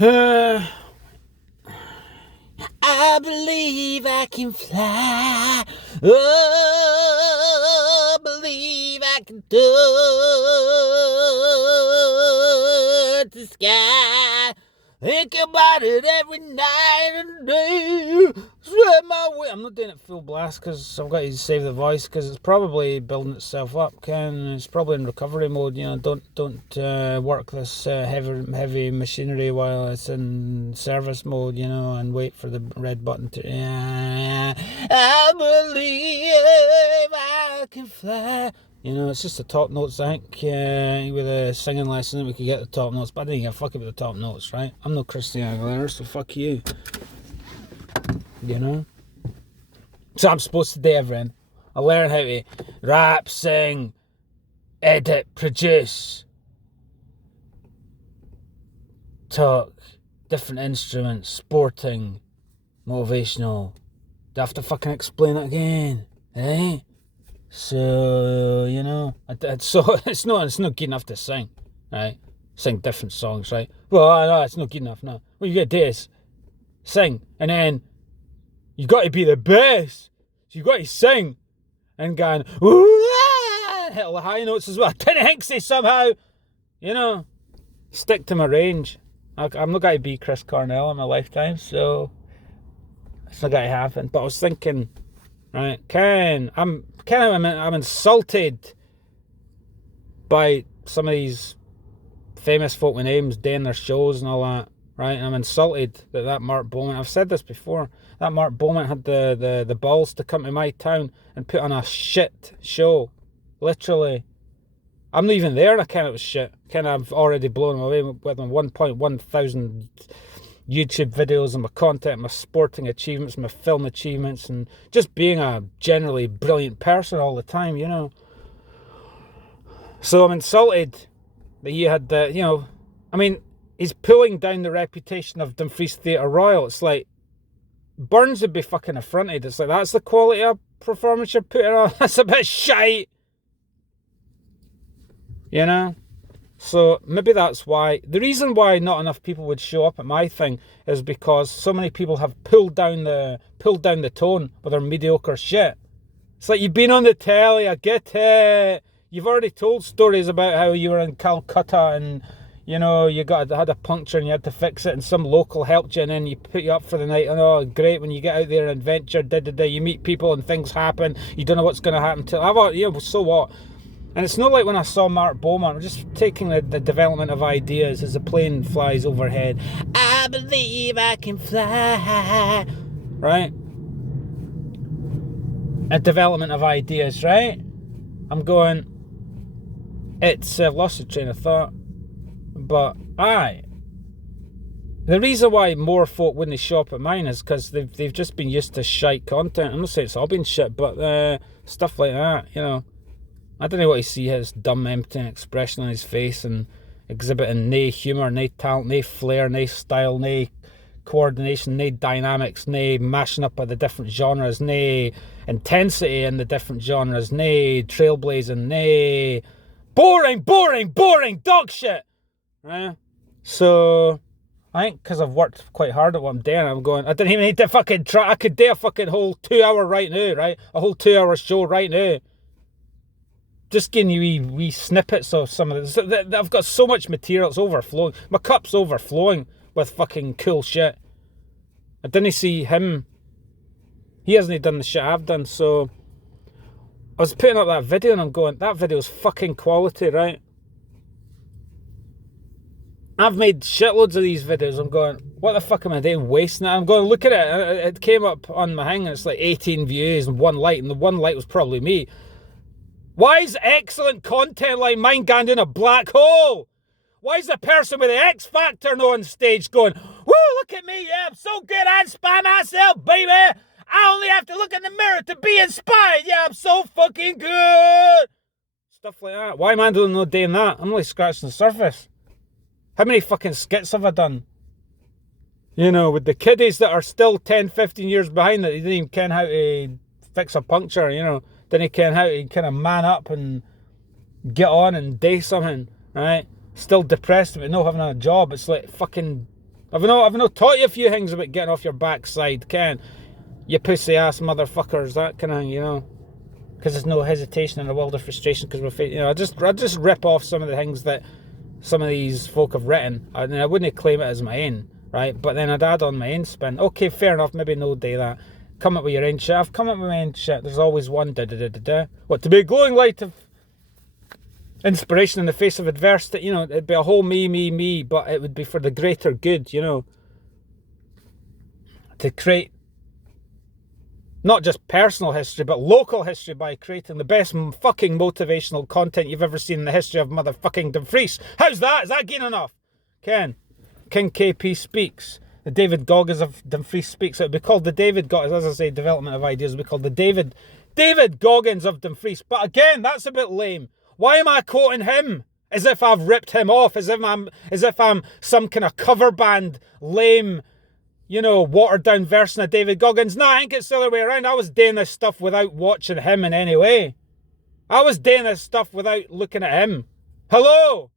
I believe I can fly. Oh, I believe I can touch the sky. Think about it every night and day. Sweat my way. I'm not doing it full blast because I've got to save the voice because it's probably building itself up. Ken, it's probably in recovery mode. You know, don't work this heavy machinery while it's in service mode. You know, and wait for the red button to. I believe I can fly. You know, it's just the top notes, I think. With a singing lesson, we could get the top notes, but I didn't give a fuck about the top notes, right? I'm no Christina Aguilera, so fuck you. You know? So I'm supposed to do everything. I learn how to rap, sing, edit, produce, talk, different instruments, sporting, motivational. Do I have to fucking explain it again? Eh? So, you know, so it's not good enough to sing, right? Sing different songs, right? Well, no, it's not good enough, no. What you gotta do is sing, and then you gotta be the best. So you gotta sing, and going, hit all the high notes as well. Tinny Hinksy somehow, you know, stick to my range. I'm not gonna be Chris Cornell in my lifetime, so it's not gonna happen. But I was thinking, right, I'm insulted by some of these famous folk with names doing their shows and all that, right? I'm insulted that Mark Beaumont, I've said this before, that Mark Beaumont had the balls to come to my town and put on a shit show. Literally. I'm not even there and I it was shit. I've already blown him away with my 1.1 thousand YouTube videos and my content, my sporting achievements, my film achievements, and just being a generally brilliant person all the time, you know. So I'm insulted that you had the, you know, I mean, he's pulling down the reputation of Dumfries Theatre Royal. It's like, Burns would be fucking affronted. It's like, that's the quality of performance you're putting on? That's a bit shite. You know? So maybe that's why. The reason why not enough people would show up at my thing is because so many people have pulled down the tone with their mediocre shit. It's like, you've been on the telly, I get it. You've already told stories about how you were in Calcutta and, you know, you had a puncture and you had to fix it and some local helped you and then you put you up for the night. And oh, great, when you get out there and adventure, you meet people and things happen. You don't know what's going to happen to you know, so what? And it's not like when I saw Mark Beaumont, I'm just taking the development of ideas as the plane flies overhead. I believe I can fly. Right? A development of ideas, right? I'm going, it's lost the train of thought. But, aye. The reason why more folk wouldn't show up at mine is because they've just been used to shite content. I'm not saying it's all been shit, but stuff like that, you know. I don't know what you see, his dumb, empty expression on his face and exhibiting nae humour, nae talent, nae flair, nae style, nae coordination, nae dynamics, nae mashing up of the different genres, nae intensity in the different genres, nae trailblazing, nae boring, dog shit. Right? So, I think because I've worked quite hard at what I'm doing, I'm going, I didn't even need to fucking try. I could do a fucking whole 2 hour right now, right? A whole 2 hour show right now. Just giving you wee snippets of some of this. I've got so much material, it's overflowing. My cup's overflowing with fucking cool shit. I didn't see him. He hasn't done the shit I've done, so I was putting up that video and I'm going, that video's fucking quality, right? I've made shitloads of these videos. I'm going, what the fuck am I doing wasting it? I'm going, look at it. It came up on my hang and it's like 18 views and 1 like, and the 1 like was probably me. Why is excellent content like mine going down a black hole? Why is the person with the X Factor not on stage going, woo, look at me, yeah, I'm so good, I inspire myself, baby. I only have to look in the mirror to be inspired, yeah, I'm so fucking good. Stuff like that. Why am I not doing that? I'm only scratching the surface. How many fucking skits have I done? You know, with the kiddies that are still 10, 15 years behind that they didn't even ken how to fix a puncture, you know. Didn't ken how to kind of man up and get on and do something, right? Still depressed about not having a job. It's like fucking I've not taught you a few things about getting off your backside, Ken. You pussy ass motherfuckers, that kind of, you know. Because there's no hesitation in the world of frustration, because we're, you know, I just rip off some of the things that some of these folk have written, and I wouldn't claim it as my own, right? But then I'd add on my own spin. Okay, fair enough, maybe no day that. Come up with your own shit. I've come up with my own shit. There's always one What, to be a glowing light of inspiration in the face of adversity, you know, it'd be a whole me, but it would be for the greater good, you know. To create not just personal history, but local history by creating the best fucking motivational content you've ever seen in the history of motherfucking Dumfries. How's that? Is that good enough? Ken, King KP Speaks. The David Goggins of Dumfries Speaks. It would be called the David Goggins, as I say, development of ideas would be called the David Goggins of Dumfries. But again, that's a bit lame. Why am I quoting him? As if I've ripped him off, as if I'm some kind of cover band lame, you know, watered down version of David Goggins. Nah, I think it's the other way around. I was doing this stuff without watching him in any way. I was doing this stuff without looking at him. Hello?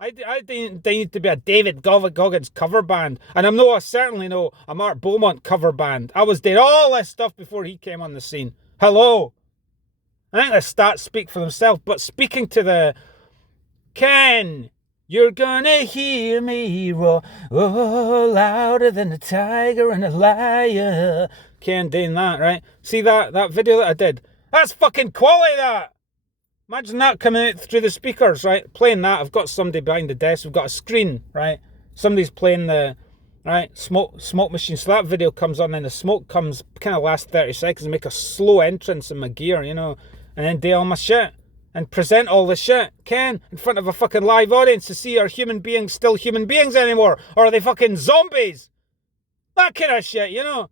I didn't need to be a David Goggins cover band. And I certainly know a Mark Beaumont cover band. I was doing all this stuff before he came on the scene. Hello? I think the stats speak for themselves. But speaking to the Ken, you're gonna hear me roar, oh, louder than a tiger and a lion. Ken doing that, right? See that video that I did? That's fucking quality, that! Imagine that coming out through the speakers, right? Playing that. I've got somebody behind the desk. We've got a screen, right? Somebody's playing the, right, smoke machine. So that video comes on, and the smoke comes, kind of last 30 seconds, and make a slow entrance in my gear, you know, and then do all my shit. And present all the shit, Ken, in front of a fucking live audience to see, are human beings still human beings anymore? Or are they fucking zombies? That kind of shit, you know?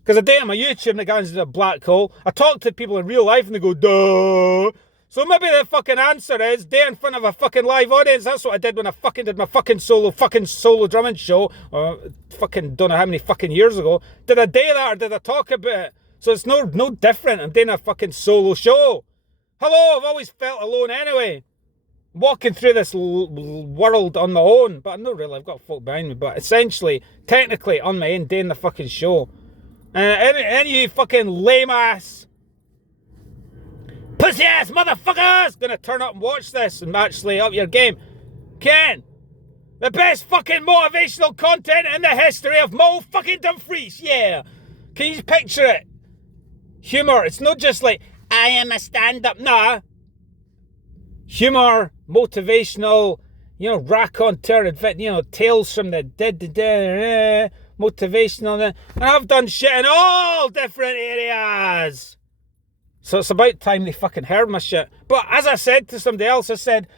Because I did on my YouTube and the guy's in a black hole. I talk to people in real life and they go, duh. So maybe the fucking answer is, day in front of a fucking live audience. That's what I did when I fucking did my fucking solo drumming show. Fucking don't know how many fucking years ago. Did I do that or did I talk about it? So it's no different. I'm doing a fucking solo show. Hello, I've always felt alone anyway. Walking through this world on my own. But not really, I've got folk behind me. But essentially, technically, on my own, doing the fucking show. And any of you fucking lame-ass, pussy-ass motherfuckers gonna turn up and watch this and actually up your game. Ken, the best fucking motivational content in the history of Mo fucking Dumfries. Yeah. Can you picture it? Humour. It's not just like, I am a stand-up. Nah. Humour, motivational, you know, raconteur, you know, tales from the dead, motivational. And I've done shit in all different areas. So it's about time they fucking heard my shit. But as I said to somebody else, I said,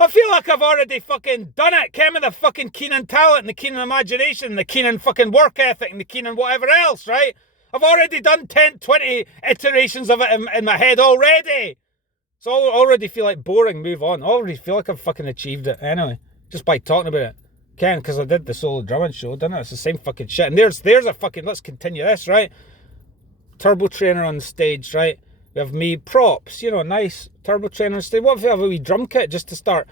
I feel like I've already fucking done it. Came with the fucking Keenan talent and the Keenan imagination and the Keenan fucking work ethic and the Keenan whatever else, right? I've already done 10, 20 iterations of it in my head already. So I already feel like boring, move on. I already feel like I've fucking achieved it anyway. Just by talking about it. Ken, because I did the solo drumming show, didn't I? It's the same fucking shit. And there's a fucking, let's continue this, right? Turbo Trainer on stage, right? We have me, props, you know, nice Turbo Trainer on stage. What if I have a wee drum kit just to start?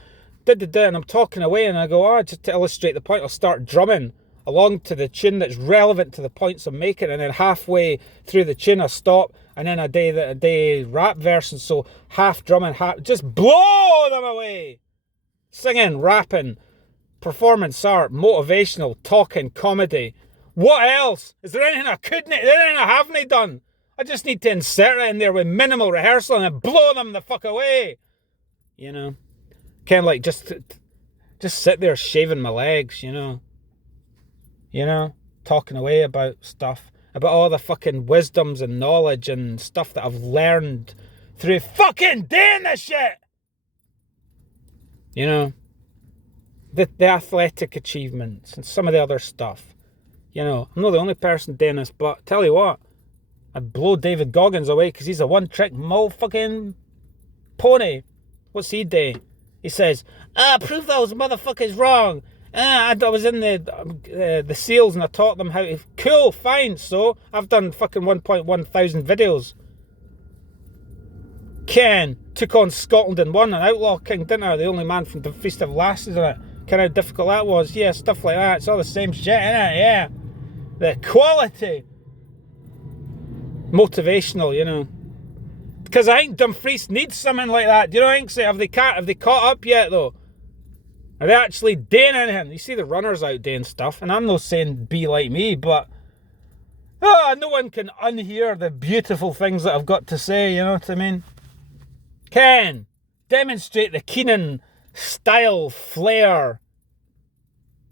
And I'm talking away and I go, just to illustrate the point, I'll start drumming along to the tune that's relevant to the points I'm making, and then halfway through the tune I stop, and then I do rap version, so half drumming, half, just blow them away. Singing, rapping, performance art, motivational, talking, comedy. What else? Is there anything I couldn't, is there anything I haven't done? I just need to insert it in there with minimal rehearsal and then blow them the fuck away. You know? Kind of like just sit there shaving my legs, you know? You know, talking away about stuff, about all the fucking wisdoms and knowledge and stuff that I've learned through fucking doing this shit. You know, the athletic achievements and some of the other stuff. You know, I'm not the only person doing this, but tell you what, I'd blow David Goggins away because he's a one-trick fucking pony. What's he do? He says, prove those motherfuckers wrong. I was in the SEALs and I taught them how to... Cool, fine, so I've done fucking 1.1 thousand videos. Ken took on Scotland and won an Outlaw King, didn't I? The only man from Dumfries to have lasted in it. kind of difficult that was. Yeah, stuff like that. It's all the same shit, innit? Yeah. The quality. Motivational, you know. Because I think Dumfries needs something like that. Do you know what I think? So have they caught up yet, though? Are they actually doing anything? You see the runners out doing stuff, and I'm not saying be like me, but no one can unhear the beautiful things that I've got to say, you know what I mean? Ken, demonstrate the Keenan style, flair,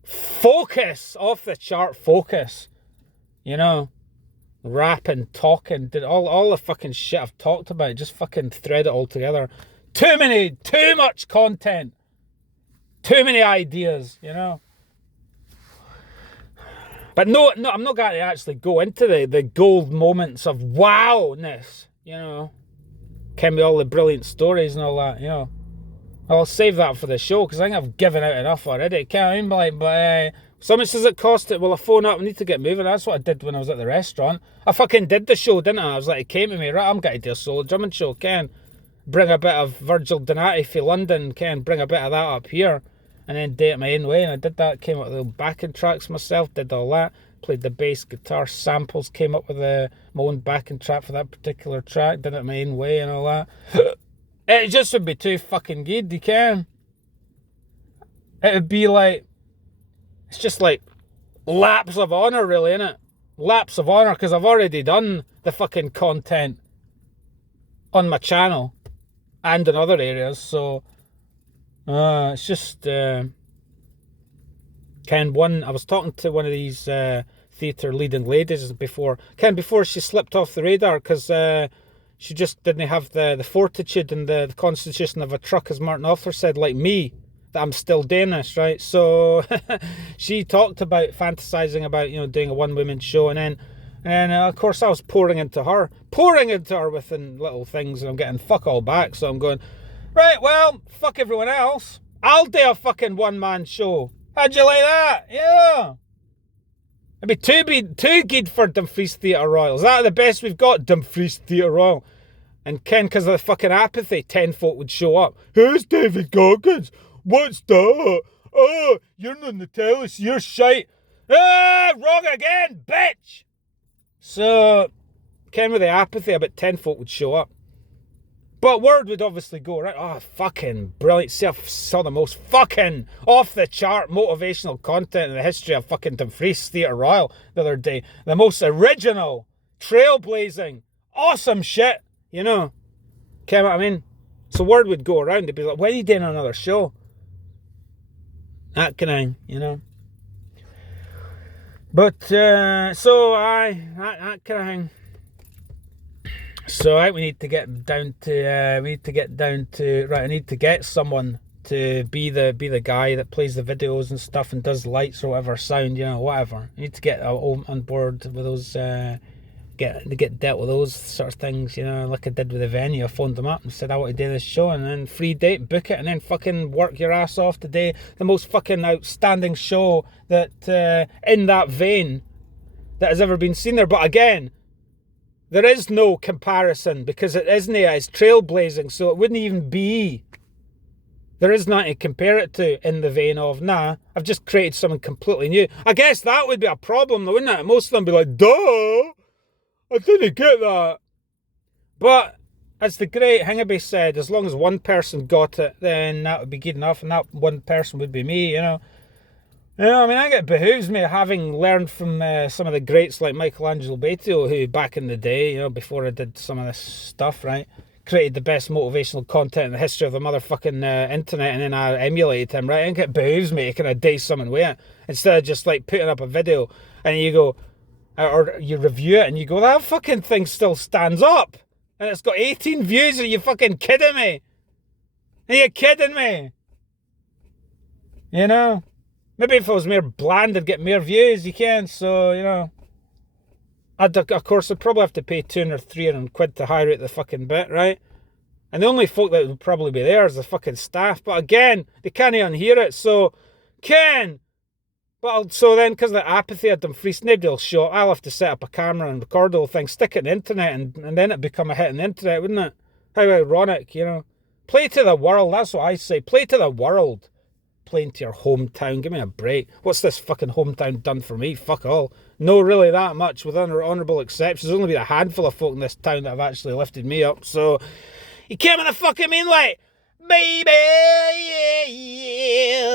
focus, off the chart focus, you know? Rapping, talking, did all the fucking shit I've talked about, just fucking thread it all together. Too much content. Too many ideas, you know. But no, I'm not going to actually go into the gold moments of wowness, you know. Can be all the brilliant stories and all that, you know. I'll save that for the show, because I think I've given out enough already. Can't I mean, but so much does it cost it? Well, I phone up, I need to get moving. That's what I did when I was at the restaurant. I fucking did the show, didn't I? I was like, it came to me, right, I'm going to do a solo drumming show, Ken. Bring a bit of Virgil Donati from London, Ken, bring a bit of that up here. And then do it my own way, and I did that, came up with the backing tracks myself, did all that, played the bass guitar samples, came up with my own backing track for that particular track, did it my own way and all that. It just would be too fucking good, you can. It would be like, it's just like laps of honour, really, innit? Laps of honour, because I've already done the fucking content on my channel and in other areas, so it's just Ken, I was talking to one of these theatre leading ladies before she slipped off the radar, because she just didn't have the fortitude and the constitution of a truck, as Martin Author said, like me, that I'm still doing this, right? So she talked about fantasizing about, you know, doing a one-woman show, and of course I was pouring into her with little things, and I'm getting fuck all back, so I'm going, right, well, fuck everyone else. I'll do a fucking one-man show. How'd you like that? Yeah. It'd be too good for Dumfries Theatre Royal. Is that the best we've got? Dumfries Theatre Royal. And Ken, because of the fucking apathy, 10 folk would show up. Who's David Goggins? What's that? Oh, you're not on the telly, so you're shite. Wrong again, bitch. So, Ken, with the apathy, about 10 folk would show up. But word would obviously go, right? Oh, fucking brilliant. See, I saw the most fucking off-the-chart motivational content in the history of fucking Dumfries Theatre Royal the other day. The most original, trailblazing, awesome shit, you know. Okay, what I mean? So word would go around. They'd be like, when are you doing another show? That kind of thing, you know. But, that kind of thing. So we need to get down to right, I need to get someone to be the guy that plays the videos and stuff and does lights or whatever, sound, you know, whatever. I need to get on board with those get dealt with those sort of things, you know, like I did with the venue. I phoned them up and said I want to do this show, and then free date, book it, and then fucking work your ass off today. The most fucking outstanding show that in that vein that has ever been seen there. But again, there is no comparison, because it isn't, it's trailblazing, so it wouldn't even be. There is nothing to compare it to in the vein of, nah, I've just created something completely new. I guess that would be a problem though, wouldn't it? Most of them be like, duh, I didn't get that. But, as the great Hingaby said, as long as one person got it, then that would be good enough, and that one person would be me, you know. You know, I mean, I think it behooves me, having learned from some of the greats like Michelangelo Bettio, who back in the day, you know, before I did some of this stuff, right, created the best motivational content in the history of the motherfucking internet, and then I emulated him, right? I think it behooves me to kind of do something with it, instead of just like putting up a video and you go, or you review it and you go, that fucking thing still stands up and it's got 18 views. Are you fucking kidding me? Are you kidding me? You know? Maybe if it was more bland, I'd get more views, you can, so, you know. Of course, I'd probably have to pay 200 or 300 quid to hire at the fucking bit, right? And the only folk that would probably be there is the fucking staff. But again, they can't unhear it, so, so then, because of the apathy of Dumfries, nobody will show up. I'll have to set up a camera and record the whole thing, stick it on the internet, and then it'd become a hit on the internet, wouldn't it? How ironic, you know? Play to the world, that's what I say. Play to the world. playing to your hometown. Give me a break. What's this fucking hometown done for me? Fuck all. No, really that much, with honourable exceptions. There's only been a handful of folk in this town that have actually lifted me up, so you came in a fucking mean like, baby, yeah.